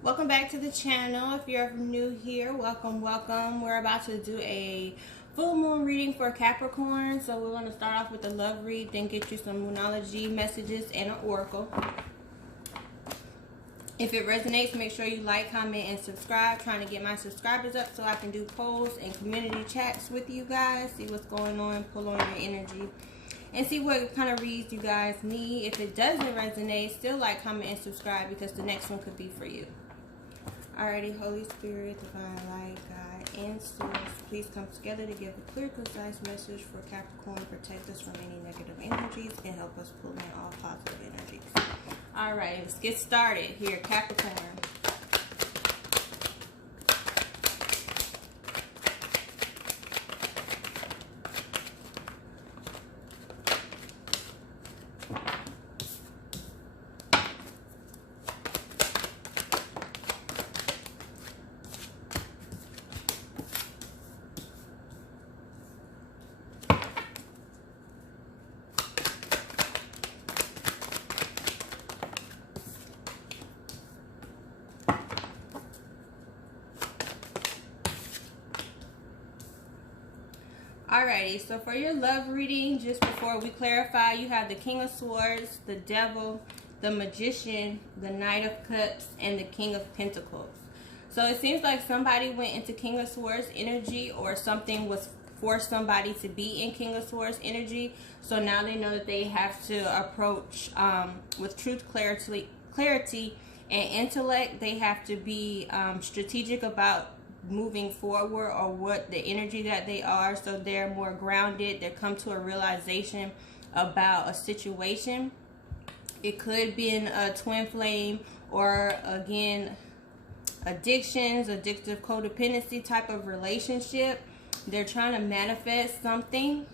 Welcome back to the channel. If you're new here, welcome. We're about to do a full moon reading for Capricorn. So we're going to start off with a love read, then get you some moonology messages and an oracle. If it resonates, make sure you like, comment, and subscribe. Trying to get my subscribers up so I can do polls and community chats with you guys. See what's going on, pull on your energy, and see what kind of reads you guys need. If it doesn't resonate, still like, comment, and subscribe because the next one could be for you. Alrighty, Holy Spirit, Divine Light, God, and Source, please come together to give a clear, concise message for Capricorn. Protect us from any negative energies and help us pull in all positive energies. Alright, let's get started here, Capricorn. Alrighty, so for your love reading, just before we clarify, you have the King of Swords, the Devil, the Magician, the Knight of Cups, and the King of Pentacles. So it seems like somebody went into King of Swords energy, or something was forced somebody to be in King of Swords energy. So now they know that they have to approach with truth, clarity, and intellect. They have to be strategic about moving forward, or what the energy that they are, so they're more grounded. They come to a realization about a situation. It could be a twin flame, or again addictions, addictive codependency type of relationship. They're trying to manifest something,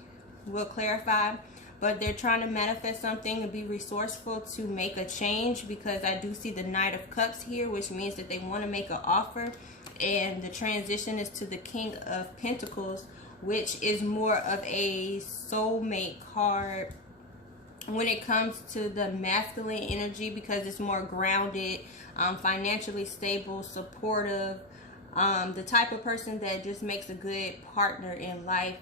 we'll clarify, but they're trying to manifest something and be resourceful to make a change, because I do see the Knight of Cups here, which means that they want to make an offer. And the transition is to the King of Pentacles, which is more of a soulmate card when it comes to the masculine energy, because it's more grounded, financially stable, supportive, the type of person that just makes a good partner in life,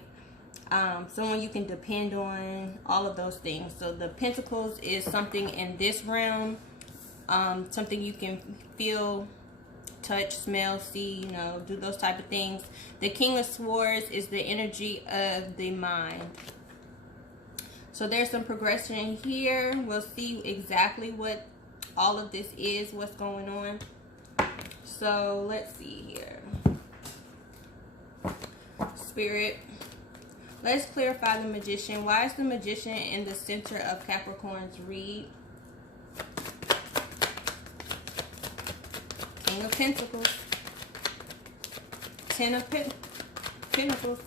someone you can depend on, all of those things. So the Pentacles is something in this realm, something you can feel, touch, smell, see, do those type of things. The King of Swords is the energy of the mind. So there's some progression here. We'll see exactly what all of this is, what's going on. So let's see here. Spirit, let's clarify the Magician. Why is the Magician in the center of Capricorn's read? King of Pentacles, Ten of Pentacles,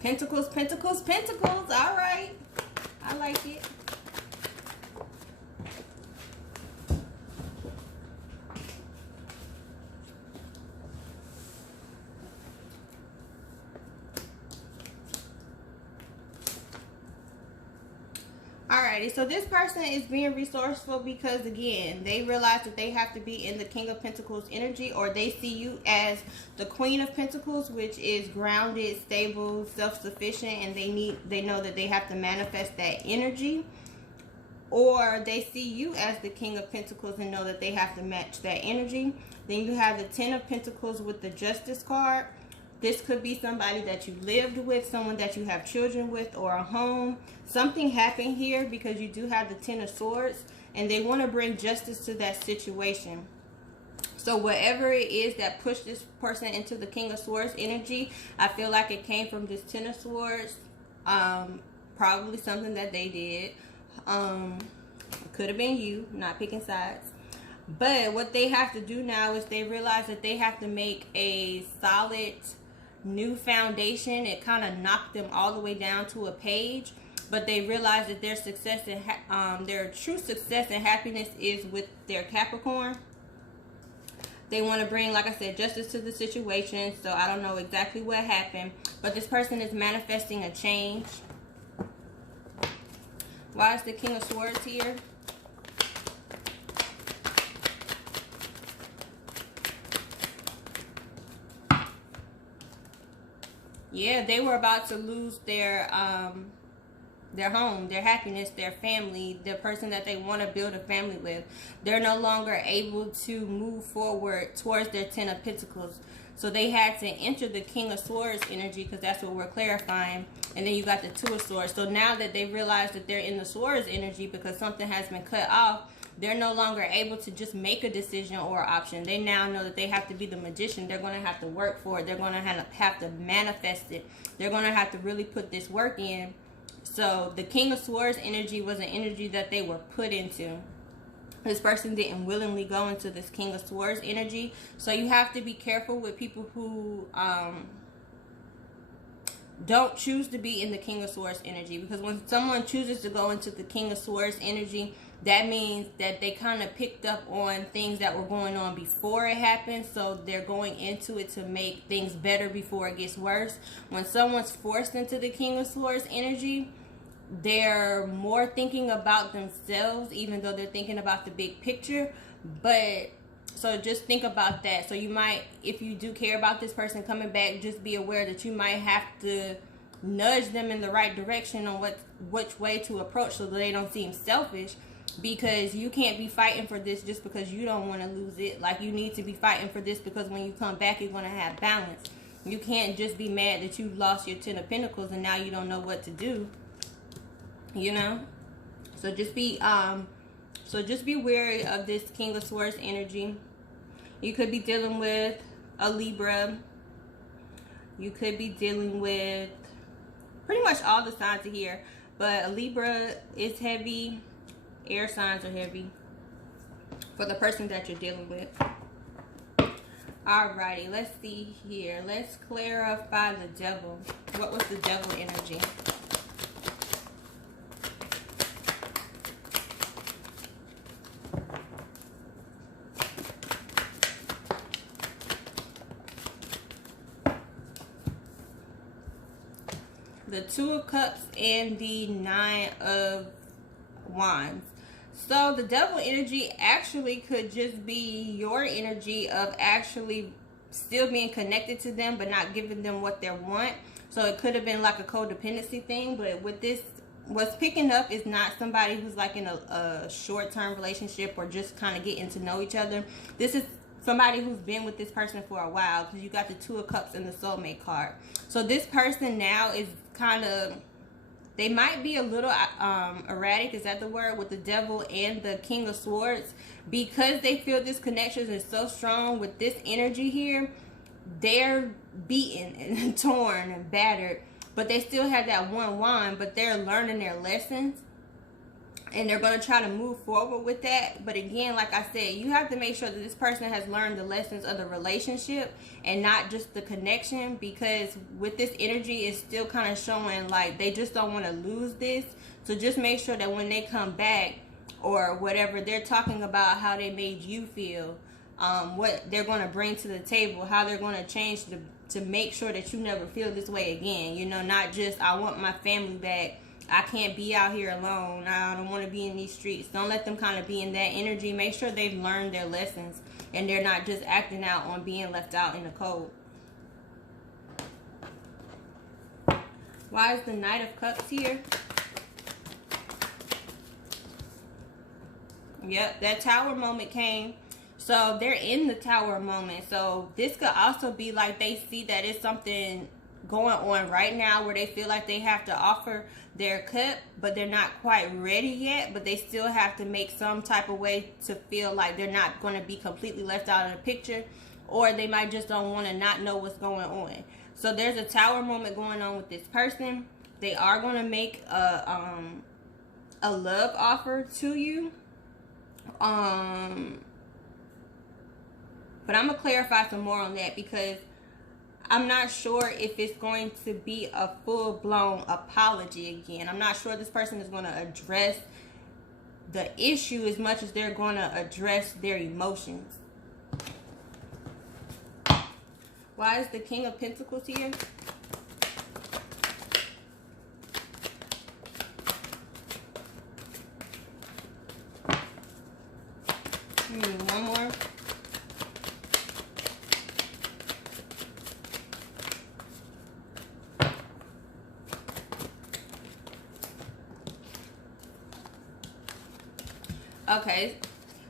Pentacles, Pentacles, Pentacles. All right, I like it. Alrighty, so this person is being resourceful because, again, they realize that they have to be in the King of Pentacles energy, or they see you as the Queen of Pentacles, which is grounded, stable, self-sufficient, and they know that they have to manifest that energy. Or they see you as the King of Pentacles and know that they have to match that energy. Then you have the Ten of Pentacles with the Justice card. This could be somebody that you lived with, someone that you have children with, or a home. Something happened here, because you do have the Ten of Swords, and they want to bring justice to that situation. So whatever it is that pushed this person into the King of Swords energy, I feel like it came from this Ten of Swords. Probably something that they did. Could have been you, not picking sides. But what they have to do now is they realize that they have to make a solid new foundation. It kind of knocked them all the way down to a page, but they realize that their success and their true success and happiness is with their Capricorn. They want to bring, like I said, justice to the situation. So I don't know exactly what happened, but this person is manifesting a change. Why is the King of Swords here? Yeah, they were about to lose their home, their happiness, their family, the person that they want to build a family with. They're no longer able to move forward towards their 10 of Pentacles. So they had to enter the King of Swords energy, because that's what we're clarifying. And then you got the Two of Swords. So now that they realize that they're in the Swords energy because something has been cut off, they're no longer able to just make a decision or option. They now know that they have to be the magician. They're going to have to work for it. They're going to have to manifest it. They're going to have to really put this work in. So the King of Swords energy was an energy that they were put into. This person didn't willingly go into this King of Swords energy. So you have to be careful with people who don't choose to be in the King of Swords energy. Because when someone chooses to go into the King of Swords energy, that means that they kind of picked up on things that were going on before it happened. So they're going into it to make things better before it gets worse. When someone's forced into the King of Swords energy, they're more thinking about themselves, even though they're thinking about the big picture. But so just think about that. So you might, if you do care about this person coming back, just be aware that you might have to nudge them in the right direction on which way to approach, so that they don't seem selfish. Because you can't be fighting for this just because you don't want to lose it. Like, you need to be fighting for this because when you come back, you're going to have balance. You can't just be mad that you lost your 10 of Pentacles and now you don't know what to do. You know? So just be wary of this King of Swords energy. You could be dealing with a Libra. You could be dealing with pretty much all the signs are here. But a Libra is heavy. Air signs are heavy for the person that you're dealing with. Alrighty, let's see here. Let's clarify the Devil. What was the Devil energy? The Two of Cups and the Nine of Wands. So the Devil energy actually could just be your energy of actually still being connected to them but not giving them what they want. So it could have been like a codependency thing, but with this, what's picking up is not somebody who's like in a short-term relationship or just kind of getting to know each other. This is somebody who's been with this person for a while, because you got the Two of Cups and the Soulmate card. So this person now is kind of, they might be a little erratic, is that the word, with the Devil and the King of Swords, because they feel this connection is so strong with this energy here. They're beaten and torn and battered, but they still have that one wand, but they're learning their lessons and they're going to try to move forward with that. But again, like I said, you have to make sure that this person has learned the lessons of the relationship and not just the connection, because with this energy, it's still kind of showing like they just don't want to lose this. So just make sure that when they come back or whatever, they're talking about how they made you feel, what they're going to bring to the table, how they're going to change to make sure that you never feel this way again. You know, not just, I want my family back, I can't be out here alone, I don't want to be in these streets. Don't let them kind of be in that energy. Make sure they've learned their lessons and they're not just acting out on being left out in the cold. Why is the Knight of Cups here? Yep, that Tower moment came. So they're in the Tower moment. So this could also be like they see that it's something going on right now where they feel like they have to offer their cup, but they're not quite ready yet, but they still have to make some type of way to feel like they're not going to be completely left out of the picture, or they might just don't want to not know what's going on. So there's a Tower moment going on with this person. They are going to make a love offer to you, but I'm going to clarify some more on that, because I'm not sure if it's going to be a full-blown apology again. I'm not sure this person is going to address the issue as much as they're going to address their emotions. Why is the King of Pentacles here? One more. Okay,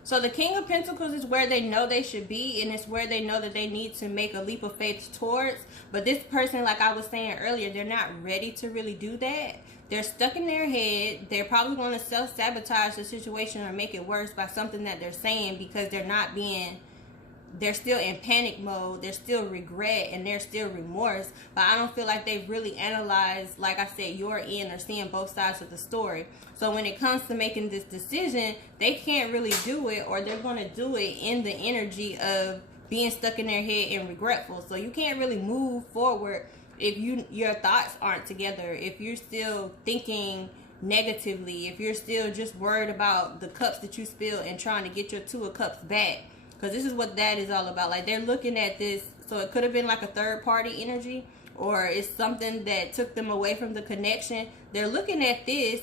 so the King of Pentacles is where they know they should be, and it's where they know that they need to make a leap of faith towards. But this person, like I was saying earlier, they're not ready to really do that. They're stuck in their head. They're probably going to self-sabotage the situation or make it worse by something that they're saying, because they're still in panic mode. There's still regret and there's still remorse. But I don't feel like they've really analyzed, like I said, your end or seeing both sides of the story. So when it comes to making this decision, they can't really do it, or they're going to do it in the energy of being stuck in their head and regretful. So you can't really move forward if your thoughts aren't together, if you're still thinking negatively, if you're still just worried about the cups that you spilled and trying to get your 2 of Cups back. Because this is what that is all about. Like, they're looking at this, so it could have been like a third party energy, or it's something that took them away from the connection. They're looking at this,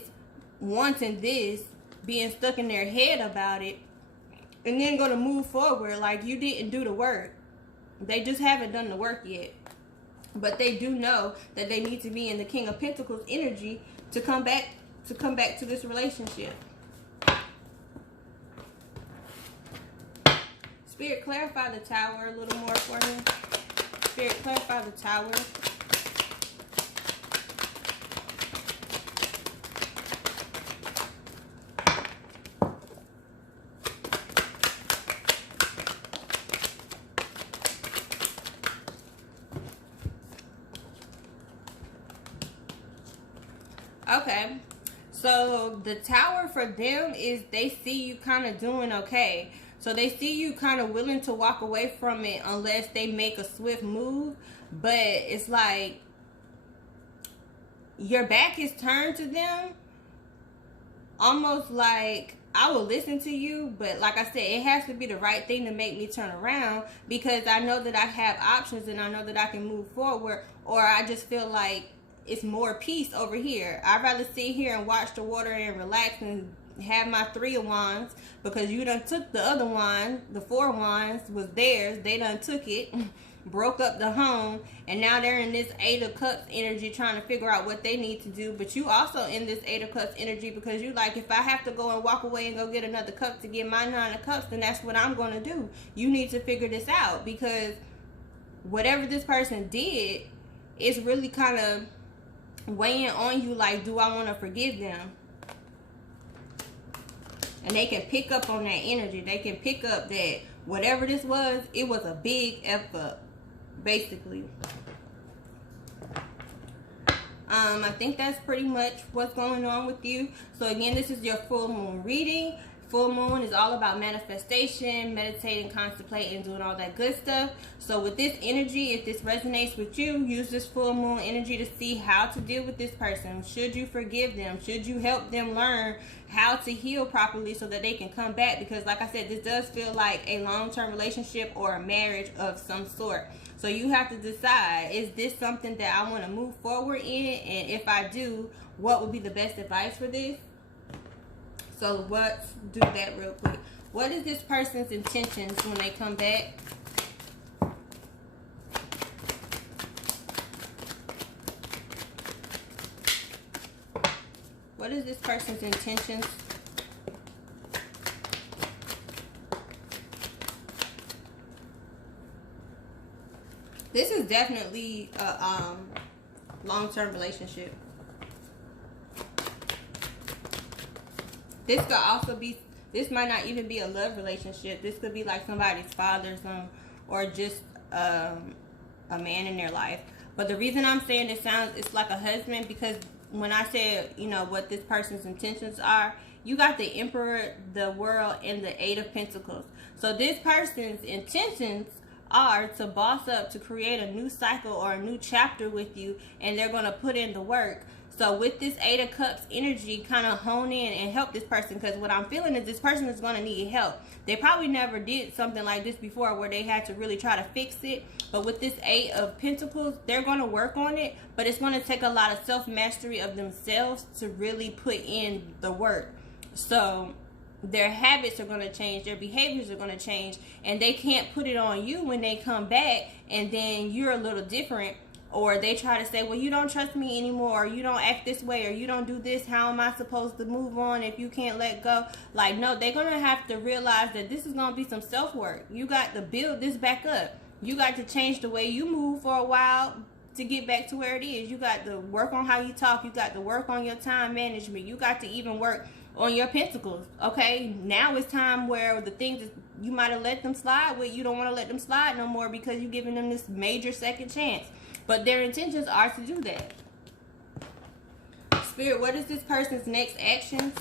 wanting this, being stuck in their head about it, and then going to move forward like you didn't do the work. They just haven't done the work yet. But they do know that they need to be in the King of Pentacles energy to come back to this relationship. Spirit, clarify the Tower a little more for me. Spirit, clarify the Tower. Okay, so the Tower for them is they see you kind of doing okay. So they see you kind of willing to walk away from it unless they make a swift move. But it's like your back is turned to them. Almost like, I will listen to you, but like I said, it has to be the right thing to make me turn around, because I know that I have options and I know that I can move forward, or I just feel like it's more peace over here. I'd rather sit here and watch the water and relax and have my 3 of Wands, because you done took the other wand. The 4 of Wands was theirs. They done took it, broke up the home, and now they're in this 8 of Cups energy trying to figure out what they need to do. But you also in this 8 of Cups energy, because you like, if I have to go and walk away and go get another cup to get my 9 of Cups, then that's what I'm going to do. You need to figure this out, because whatever this person did is really kind of weighing on you. Like, do I want to forgive them? And they can pick up on that energy. They can pick up that whatever this was, it was a big F up, basically. I think that's pretty much what's going on with you. So again, this is your full moon reading. Full moon is all about manifestation, meditating, contemplating, doing all that good stuff. So with this energy, if this resonates with you, use this full moon energy to see how to deal with this person. Should you forgive them? Should you help them learn how to heal properly so that they can come back? Because like I said, this does feel like a long-term relationship or a marriage of some sort. So you have to decide, is this something that I want to move forward in? And if I do, what would be the best advice for this? So let's do that real quick. What is this person's intentions when they come back? What is this person's intentions? This is definitely a long-term relationship. This could also be, this might not even be a love relationship. This could be like somebody's father, or just a man in their life. But the reason I'm saying it's like a husband, because when I said, you know, what this person's intentions are, you got the Emperor, the World, and the 8 of Pentacles. So this person's intentions are to boss up, to create a new cycle or a new chapter with you, and they're going to put in the work. So with this Eight of Cups energy, kind of hone in and help this person, because what I'm feeling is this person is going to need help. They probably never did something like this before where they had to really try to fix it. But with this Eight of Pentacles, they're going to work on it, but it's going to take a lot of self-mastery of themselves to really put in the work. So their habits are going to change, their behaviors are going to change, and they can't put it on you when they come back and then you're a little different. Or they try to say, well, you don't trust me anymore, or you don't act this way, or you don't do this. How am I supposed to move on if you can't let go? Like, no, they're going to have to realize that this is going to be some self-work. You got to build this back up. You got to change the way you move for a while to get back to where it is. You got to work on how you talk. You got to work on your time management. You got to even work on your pentacles. Okay, now it's time where the things that you might have let them slide with, you don't want to let them slide no more, because you're giving them this major second chance. But their intentions are to do that. Spirit, what is this person's next actions?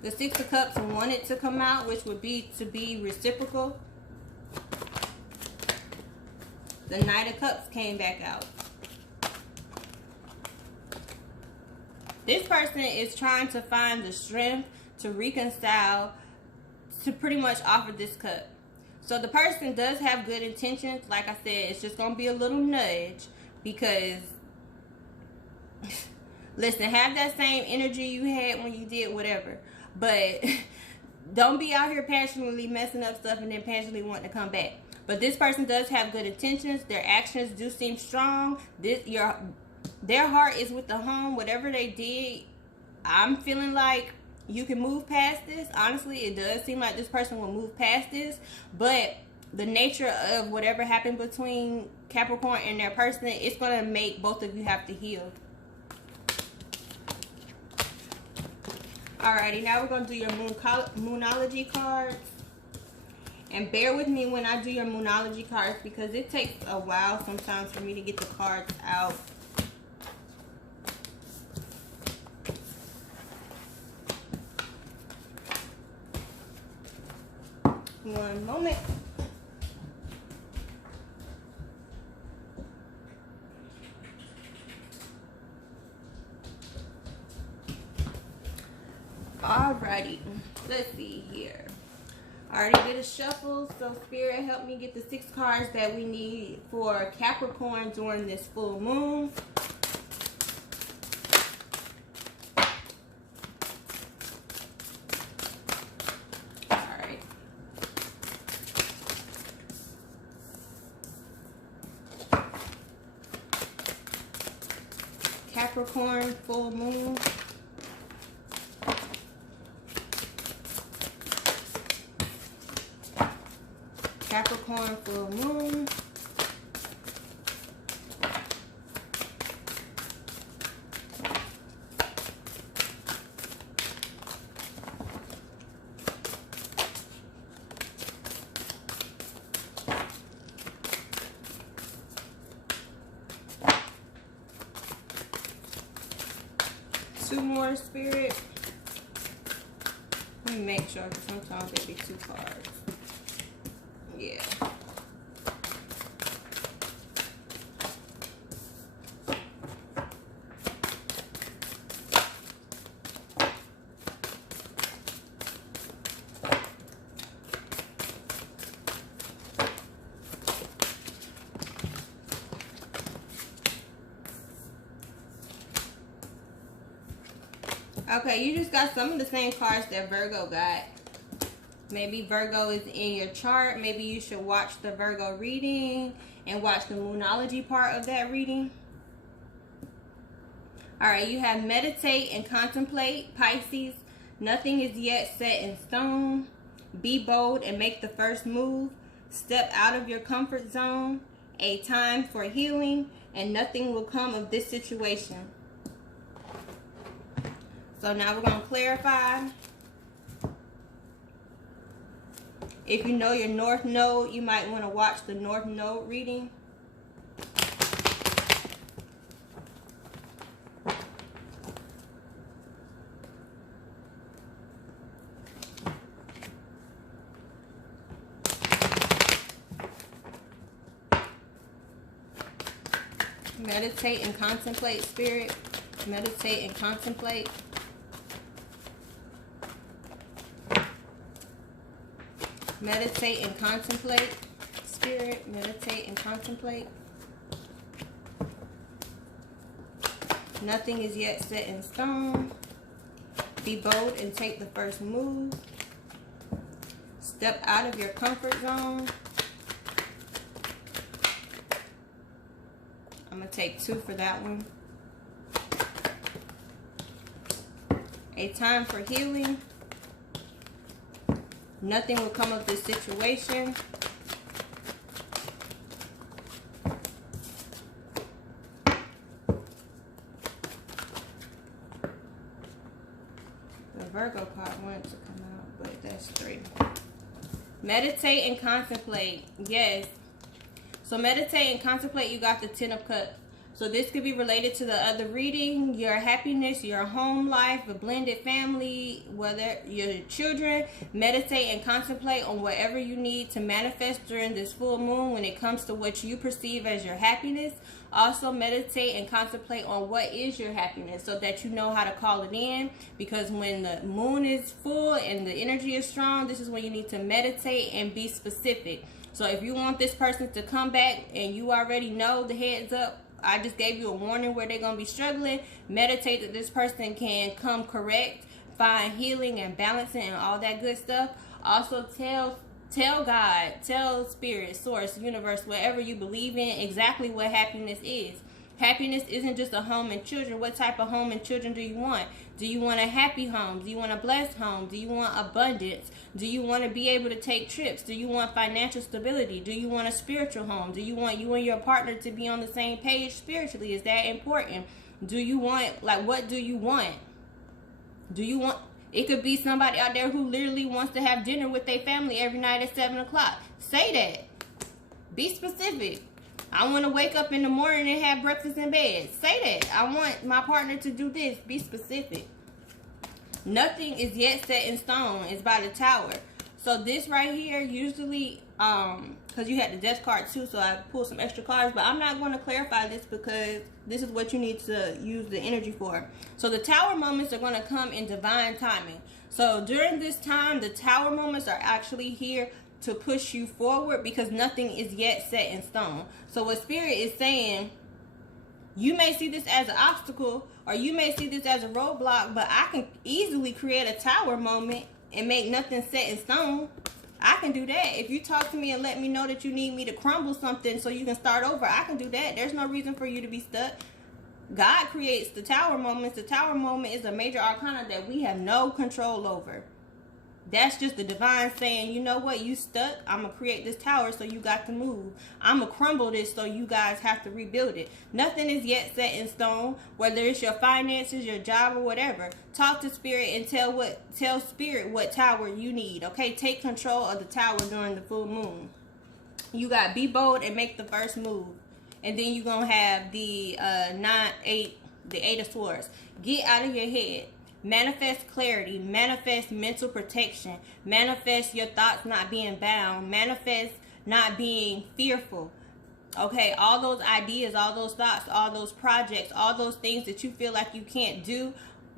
The Six of Cups wanted to come out, which would be to be reciprocal. The Knight of Cups came back out. This person is trying to find the strength to reconcile, to pretty much offer this cup. So the person does have good intentions. Like I said, it's just going to be a little nudge, because listen, have that same energy you had when you did whatever, but don't be out here passionately messing up stuff and then passionately wanting to come back. But this person does have good intentions. Their actions do seem strong. Their heart is with the home. Whatever they did, I'm feeling like you can move past this. Honestly, it does seem like this person will move past this, but the nature of whatever happened between Capricorn and their person, it's going to make both of you have to heal. Alrighty, now we're going to do your Moonology cards. And bear with me when I do your Moonology cards, because it takes a while sometimes for me to get the cards out. One moment. Alrighty, let's see here. I already did a shuffle, so Spirit, help me get the 6 cards that we need for Capricorn during this full moon. Capricorn Full Moon. Capricorn Full Moon. Two more, Spirit. Let me make sure, because sometimes there be 2 cards. Yeah. Okay, you just got some of the same cards that Virgo got. Maybe Virgo is in your chart. Maybe you should watch the Virgo reading and watch the Moonology part of that reading. Alright, you have meditate and contemplate, Pisces. Nothing is yet set in stone. Be bold and make the first move. Step out of your comfort zone. A time for healing, and nothing will come of this situation. So now we're going to clarify. If you know your North Node, you might want to watch the North Node reading. Meditate and contemplate, Spirit. Meditate and contemplate. Meditate and contemplate, Spirit. Meditate and contemplate. Nothing is yet set in stone. Be bold and take the first move. Step out of your comfort zone. I'm going to take 2 for that one. A time for healing. Nothing will come of this situation. The Virgo card wanted to come out, but that's 3. Meditate and contemplate. Yes. So meditate and contemplate, you got the 10 of Cups. So this could be related to the other reading, your happiness, your home life, a blended family, whether your children. Meditate and contemplate on whatever you need to manifest during this full moon when it comes to what you perceive as your happiness. Also meditate and contemplate on what is your happiness so that you know how to call it in, because when the moon is full and the energy is strong, this is when you need to meditate and be specific. So if you want this person to come back and you already know the heads up, I just gave you a warning where they're going to be struggling. Meditate that this person can come correct, find healing and balancing and all that good stuff. Also tell God, tell Spirit, Source, Universe, whatever you believe in, exactly what happiness is. Happiness isn't just a home and children. What type of home and children do you want? Do you want a happy home? Do you want a blessed home? Do you want abundance? Do you want to be able to take trips? Do you want financial stability? Do you want a spiritual home? Do you want you and your partner to be on the same page spiritually? Is that important? Do you want, like, what do you want? Do you want, it could be somebody out there who literally wants to have dinner with their family every night at 7 o'clock. Say that. Be specific. I want to wake up in the morning and have breakfast in bed. Say that. I want my partner to do this. Be specific. Nothing is yet set in stone. It's by the Tower. So this right here, usually, because you had the Death card too, so I pulled some extra cards, but I'm not going to clarify this because this is what you need to use the energy for. So the Tower moments are going to come in divine timing. So during this time, the Tower moments are actually here to push you forward because nothing is yet set in stone. So what Spirit is saying, you may see this as an obstacle or you may see this as a roadblock, but I can easily create a Tower moment and make nothing set in stone. I can do that. If you talk to me and let me know that you need me to crumble something so you can start over, I can do that. There's no reason for you to be stuck. God creates the Tower moments. The Tower moment is a major arcana that we have no control over. That's just the divine saying, you know what, you stuck. I'm going to create this tower so you got to move. I'm going to crumble this so you guys have to rebuild it. Nothing is yet set in stone, whether it's your finances, your job, or whatever. Talk to Spirit and tell Spirit what tower you need, okay? Take control of the tower during the full moon. You got be bold and make the first move. And then you're going to have the 8 of Swords. Get out of your head. Manifest clarity, manifest mental protection, manifest your thoughts not being bound, manifest not being fearful. Okay, all those ideas, all those thoughts, all those projects, all those things that you feel like you can't do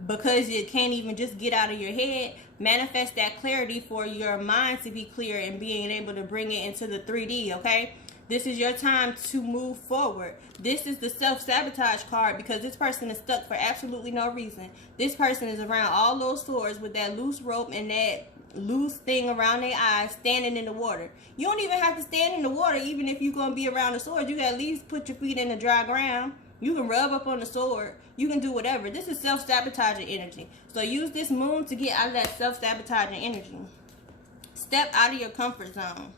because you can't even just get out of your head, manifest that clarity for your mind to be clear and being able to bring it into the 3D, okay? This is your time to move forward. This is the self-sabotage card because this person is stuck for absolutely no reason. This person is around all those swords with that loose rope and that loose thing around their eyes standing in the water. You don't even have to stand in the water even if you're going to be around the sword. You can at least put your feet in the dry ground. You can rub up on the sword. You can do whatever. This is self-sabotaging energy. So use this moon to get out of that self-sabotaging energy. Step out of your comfort zone.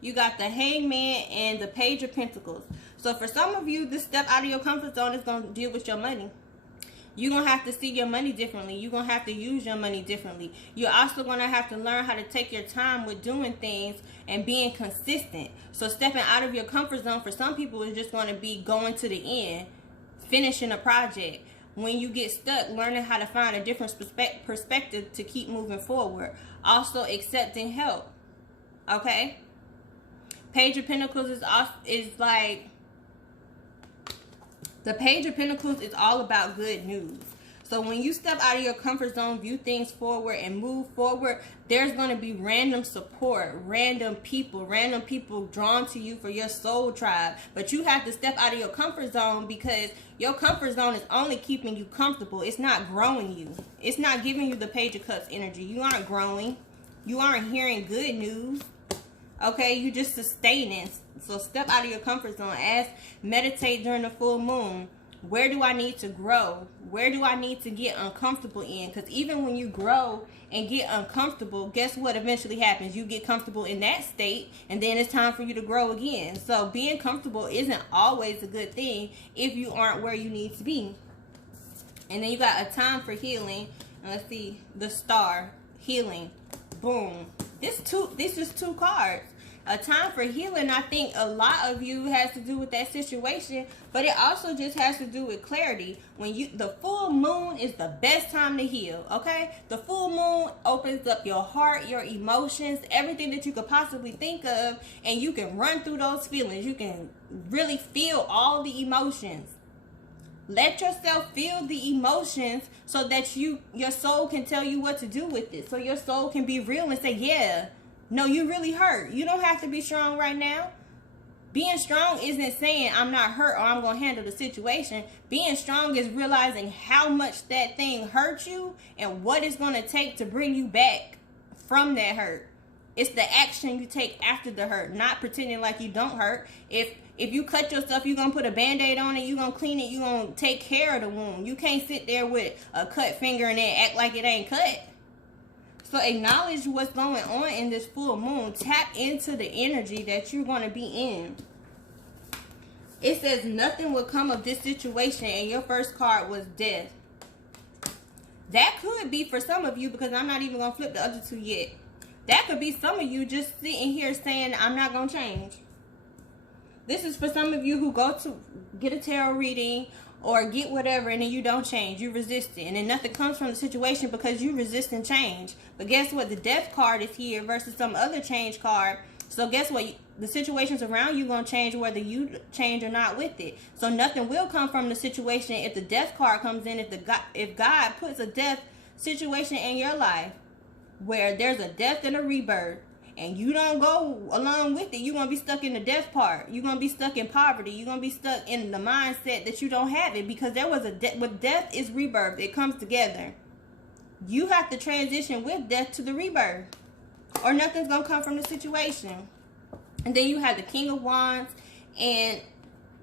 You got the Hangman and the Page of Pentacles. So for some of you, this step out of your comfort zone is going to deal with your money. You're going to have to see your money differently. You're going to have to use your money differently. You're also going to have to learn how to take your time with doing things and being consistent. So stepping out of your comfort zone for some people is just going to be going to the end, finishing a project. When you get stuck, learning how to find a different perspective to keep moving forward. Also accepting help. Okay? Page of Pentacles is like The Page of Pentacles is all about good news. So when you step out of your comfort zone, view things forward and move forward, there's going to be random support, random people drawn to you for your soul tribe. But you have to step out of your comfort zone, because your comfort zone is only keeping you comfortable. It's not growing you. It's not giving you the Page of Cups energy. You aren't growing. You aren't hearing good news. Okay, you just sustaining. So step out of your comfort zone. Meditate during the full moon. Where do I need to grow? Where do I need to get uncomfortable in? Because even when you grow and get uncomfortable, guess what eventually happens? You get comfortable in that state, and then it's time for you to grow again. So being comfortable isn't always a good thing if you aren't where you need to be. And then you got a time for healing. Let's see, the Star, healing, boom. This is two cards. A time for healing, I think a lot of you has to do with that situation, but it also just has to do with clarity. The full moon is the best time to heal, okay? The full moon opens up your heart, your emotions, everything that you could possibly think of, and you can run through those feelings. You can really feel all the emotions. Let yourself feel the emotions so that your soul can tell you what to do with it. So your soul can be real and say, yeah, no, you really hurt. You don't have to be strong right now. Being strong isn't saying I'm not hurt or I'm going to handle the situation. Being strong is realizing how much that thing hurt you and what it's going to take to bring you back from that hurt. It's the action you take after the hurt, not pretending like you don't hurt. If you cut yourself, you're going to put a Band-Aid on it, you're going to clean it, you're going to take care of the wound. You can't sit there with a cut finger and then act like it ain't cut. So acknowledge what's going on in this full moon. Tap into the energy that you're going to be in. It says nothing will come of this situation, and your first card was death. That could be for some of you, because I'm not even going to flip the other two yet. That could be some of you just sitting here saying, I'm not going to change. This is for some of you who go to get a tarot reading or get whatever, and then you don't change. You resist it. And then nothing comes from the situation because you resisting change. But guess what? The death card is here versus some other change card. So guess what? The situations around you going to change whether you change or not with it. So nothing will come from the situation if the death card comes in. If God puts a death situation in your life where there's a death and a rebirth, and you don't go along with it, you're going to be stuck in the death part. You're going to be stuck in poverty. You're going to be stuck in the mindset that you don't have it, because there was a death. With death is rebirth. It comes together. You have to transition with death to the rebirth, or nothing's going to come from the situation. And then you have the King of Wands and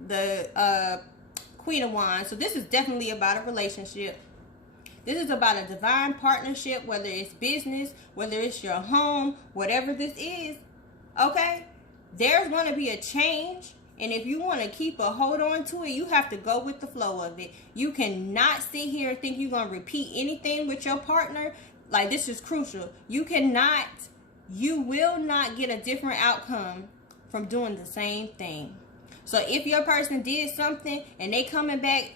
the Queen of Wands. So this is definitely about a relationship. This is about a divine partnership, whether it's business, whether it's your home, whatever this is, okay? There's going to be a change, and if you want to keep a hold on to it, you have to go with the flow of it. You cannot sit here and think you're going to repeat anything with your partner. Like, this is crucial. You will not get a different outcome from doing the same thing. So if your person did something and they coming back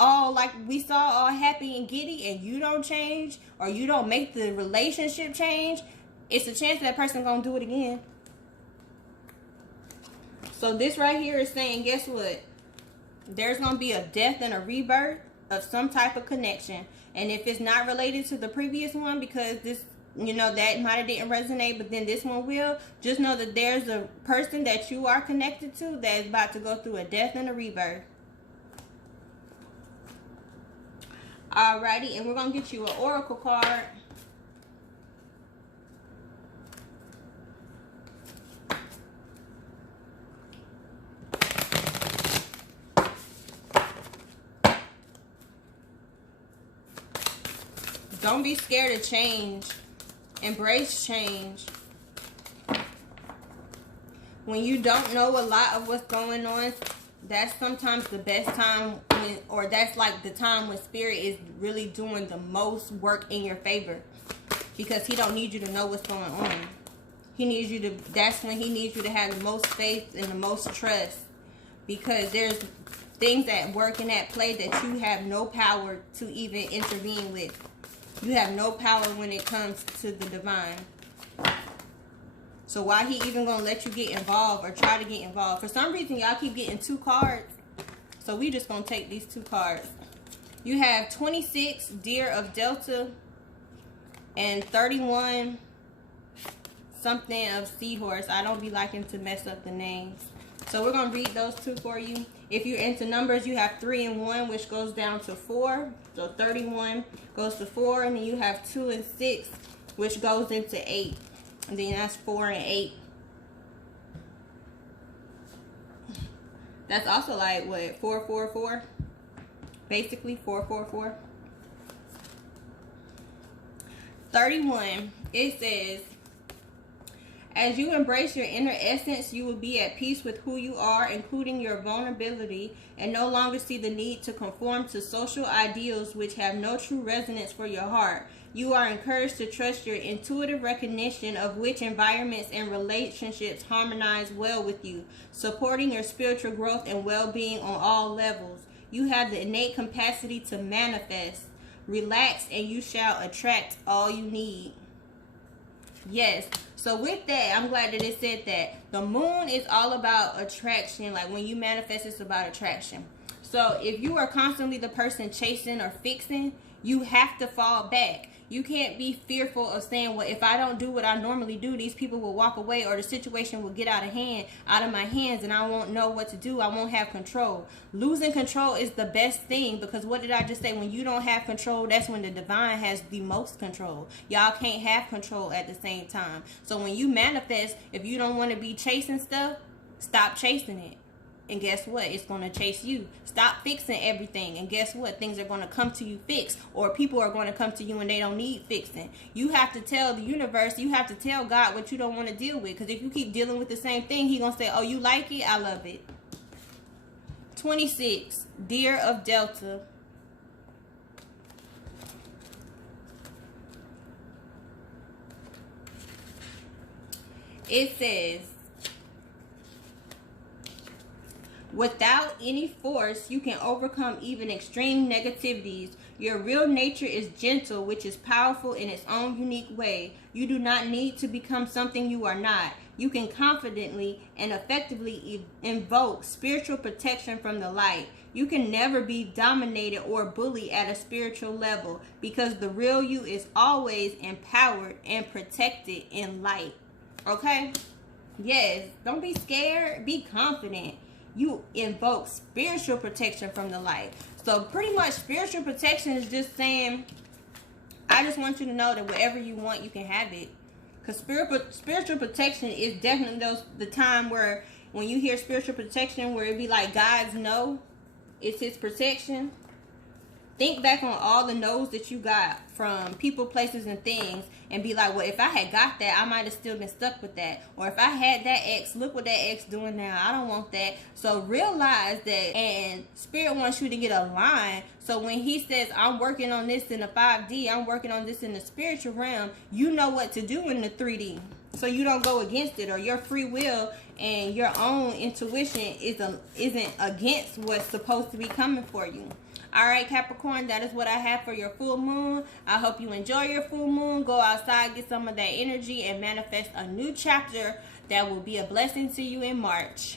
all like we saw, all happy and giddy, and you don't change, or you don't make the relationship change, it's a chance that person gonna do it again. So this right here is saying, guess what? There's gonna be a death and a rebirth of some type of connection. And if it's not related to the previous one, because this, that might have didn't resonate, but then this one will, just know that there's a person that you are connected to that is about to go through a death and a rebirth. Alrighty, and we're going to get you an oracle card. Don't be scared of change. Embrace change. When you don't know a lot of what's going on, that's sometimes the best time that's like the time when Spirit is really doing the most work in your favor, because he don't need you to know what's going on. That's when he needs you to have the most faith and the most trust, because there's things at work and at play that you have no power to even intervene with. You have no power when it comes to the divine. So why he even gonna let you get involved or try to get involved? For some reason, y'all keep getting two cards. So we just gonna take these 2 cards. You have 26, Deer of Delta, and 31, something of Seahorse. I don't be liking to mess up the names. So we're gonna read those 2 for you. If you're into numbers, you have 3 and 1, which goes down to 4. So 31 goes to 4, and then you have 2 and 6, which goes into 8. And then that's 4 and 8. That's also like what, 444? Basically 444. 31, it says, as you embrace your inner essence, you will be at peace with who you are, including your vulnerability, and no longer see the need to conform to social ideals which have no true resonance for your heart. You are encouraged to trust your intuitive recognition of which environments and relationships harmonize well with you, supporting your spiritual growth and well-being on all levels. You have the innate capacity to manifest. Relax and you shall attract all you need. Yes. So with that, I'm glad that it said that. The moon is all about attraction. Like when you manifest, it's about attraction. So if you are constantly the person chasing or fixing, you have to fall back. You can't be fearful of saying, well, if I don't do what I normally do, these people will walk away, or the situation will get out of my hands, and I won't know what to do. I won't have control. Losing control is the best thing, because what did I just say? When you don't have control, that's when the divine has the most control. Y'all can't have control at the same time. So when you manifest, if you don't want to be chasing stuff, stop chasing it. And guess what? It's going to chase you. Stop fixing everything. And guess what? Things are going to come to you fixed. Or people are going to come to you and they don't need fixing. You have to tell the universe, you have to tell God what you don't want to deal with. Because if you keep dealing with the same thing, He's going to say, oh, you like it? I love it. 26, Deer of Delta. It says, without any force, you can overcome even extreme negativities. Your real nature is gentle, which is powerful in its own unique way. You do not need to become something you are not. You can confidently and effectively invoke spiritual protection from the light. You can never be dominated or bullied at a spiritual level, because the real you is always empowered and protected in light. Okay? Yes. Don't be scared. Be confident. You invoke spiritual protection from the light. So pretty much spiritual protection is just saying, I just want you to know that whatever you want, you can have it. Because spiritual protection is definitely the time where when you hear spiritual protection, where it be like God's no, it's His protection. Think back on all the no's that you got from people, places, and things, and be like, well, if I had got that, I might have still been stuck with that. Or if I had that ex, look what that ex doing now. I don't want that. So realize that, and Spirit wants you to get aligned. So when He says, I'm working on this in the 5D, I'm working on this in the spiritual realm, you know what to do in the 3D. So you don't go against it, or your free will and your own intuition isn't against what's supposed to be coming for you. All right, Capricorn, that is what I have for your full moon. I hope you enjoy your full moon. Go outside, get some of that energy, and manifest a new chapter that will be a blessing to you in March.